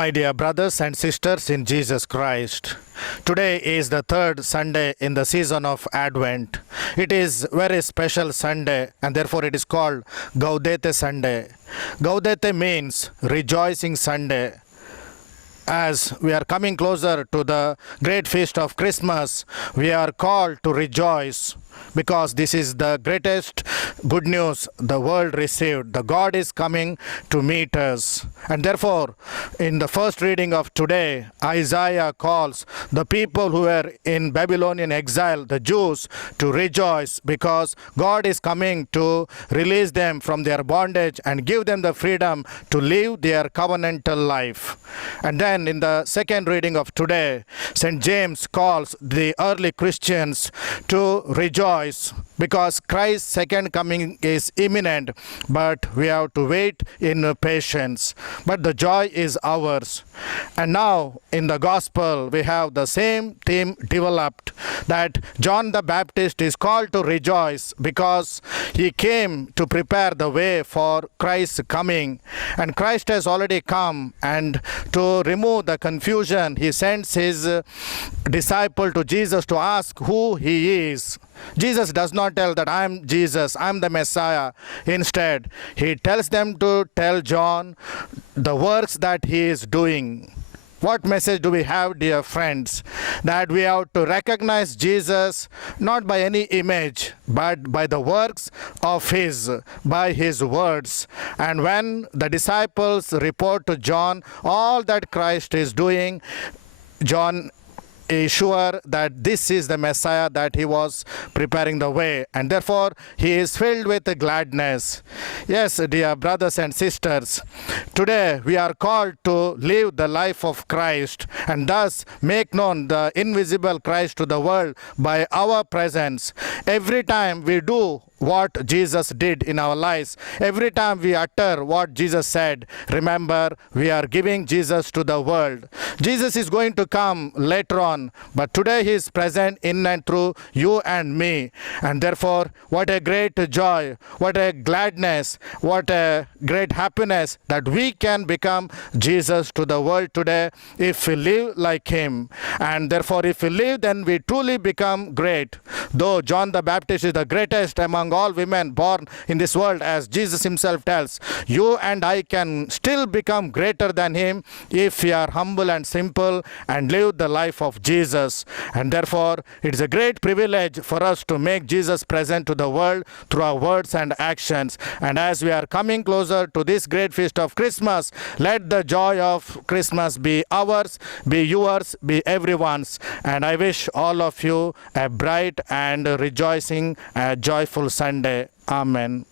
My dear brothers and sisters in Jesus Christ, today is the third Sunday in the season of Advent. It is very special Sunday and therefore it is called Gaudete Sunday. Gaudete means rejoicing Sunday. As we are coming closer to the great feast of Christmas, we are called to rejoice because this is the greatest good news the world received. The God is coming to meet us. And therefore, in the first reading of today, Isaiah calls the people who were in Babylonian exile, the Jews, to rejoice because God is coming to release them from their bondage and give them the freedom to live their covenantal life. And then in the second reading of today, St. James calls the early Christians to rejoice because Christ's second coming is imminent, but we have to wait in patience. But the joy is ours. And now in the Gospel, we have the same theme developed, that John the Baptist is called to rejoice because he came to prepare the way for Christ's coming. And Christ has already come, and to remove the confusion, he sends his disciple to Jesus to ask who he is. Jesus does not tell that I am Jesus, I am the Messiah. Instead, he tells them to tell John the works that he is doing. What message do we have, dear friends? That we have to recognize Jesus not by any image, but by the works of his, by his words. And when the disciples report to John all that Christ is doing, John is sure that this is the Messiah, that he was preparing the way, and therefore he is filled with gladness. Yes, dear brothers and sisters, today we are called to live the life of Christ and thus make known the invisible Christ to the world by our presence. Every time we do what Jesus did in our lives, every time we utter what Jesus said, remember, we are giving Jesus to the world. Jesus is going to come later on, but today he is present in and through you and me. And therefore, what a great joy, what a gladness, what a great happiness that we can become Jesus to the world today if we live like him. And therefore, if we live, then we truly become great. Though John the Baptist is the greatest among all women born in this world, as Jesus himself tells, you and I can still become greater than him if we are humble and simple and live the life of Jesus. And therefore, it is a great privilege for us to make Jesus present to the world through our words and actions. And as we are coming closer to this great feast of Christmas, let the joy of Christmas be ours, be yours, be everyone's. And I wish all of you a bright and rejoicing, joyful Sunday. Amen.